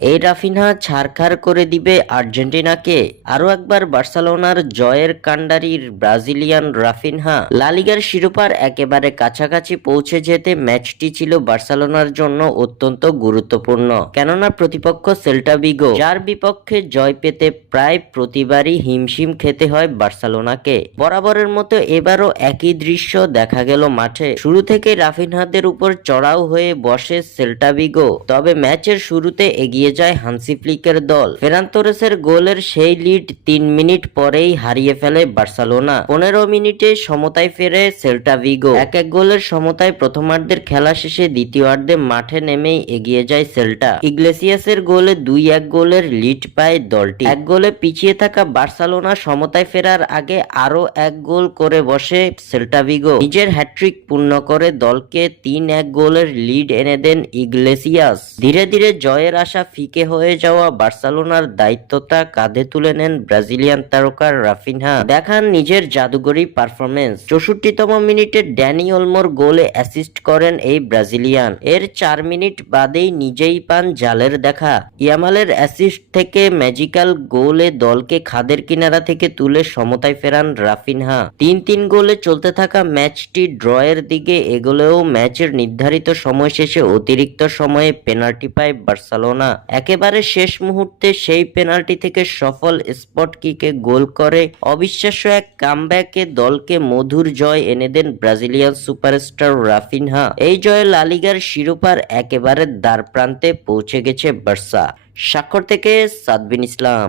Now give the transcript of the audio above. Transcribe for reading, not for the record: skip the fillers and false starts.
এই রাফিনহা ছারখার করে দিবে আর্জেন্টিনাকে। আরো একবার বার্সেলোনার জয়ের কান্ডারি ব্রাজিলিয়ান রাফিনহা লা লিগার শিরোপার একেবারে কাছাকাছি পৌঁছে যেতে ম্যাচটি ছিল বার্সেলোনার জন্য অত্যন্ত গুরুত্বপূর্ণ, কেননা প্রতিপক্ষ সেল্টা ভিগো, যার বিপক্ষে জয় পেতে প্রায় প্রতিবারই হিমশিম খেতে হয় বার্সেলোনাকে। বরাবরের মতো এবারও একই দৃশ্য দেখা গেল মাঠে। শুরু থেকে রাফিনহাদের উপর চড়াও হয়ে বসে সেল্টা ভিগো, তবে ম্যাচের শুরুতে এগিয়ে যায় হান্সি ফ্লিকের দল। ফেরান তোরেসের গোলের সেই লিড 3 মিনিট পরেই হারিয়ে ফেলে বার্সেলোনা। 15 মিনিটে সমতায় ফেরে সেল্টা ভিগো। এক গোলের সমতায় প্রথমার্ধের খেলা শেষে দ্বিতীয়ার্ধে মাঠে নেমেই এগিয়ে যায় সেল্টা। ইগলেসিয়াসের গোলে 2-1 গোলের লিড পায় দলটি। এক গোলে পিছিয়ে থাকা বার্সেলোনা সমতায় ফেরার আগে আরো এক গোল করে বসে সেল্টা ভিগো। নিজের হ্যাট্রিক পূর্ণ করে দলকে 3-1 গোলের লিড এনে দেন ইগলেসিয়াস। ধীরে ধীরে জয়ের আশা ফিকে হয়ে যাওয়া বার্সেলোনার দায়িত্বটা কাঁধে তুলে নেন ব্রাজিলিয়ান তারকা রাফিনহা। দেখান নিজের জাদুগরি পারফরমেন্স। 64তম মিনিটে ড্যানি ওলমোর গোলে অ্যাসিস্ট করেন এই ব্রাজিলিয়ান। এর 4 মিনিট বাদেই নিজেই পান জালের দেখা। ইয়ামালের অ্যাসিস্ট থেকে ম্যাজিক্যাল গোলে দলকে খাদের কিনারা থেকে তুলে সমতায় ফেরান রাফিনহা। 3-3 গোলে চলতে থাকা ম্যাচটি ড্রয়ের দিকে এগোলেও ম্যাচের নির্ধারিত সময় শেষে অতিরিক্ত সময়ে পেনাল্টি পায় বার্সেলোনা। একেবারে শেষ মুহূর্তে সেই পেনাল্টি থেকে সফল স্পট কিকে গোল করে অবিশ্বাস্য এক কামব্যাকে দলকে মধুর জয় এনে দেন ব্রাজিলিয়ান সুপারস্টার রাফিনহা। এই জয়ে লা লিগার শিরোপার একেবারে দ্বারপ্রান্তে পৌঁছে গেছে বার্সা। স্বাক্ষর থেকে সাদবিন ইসলাম।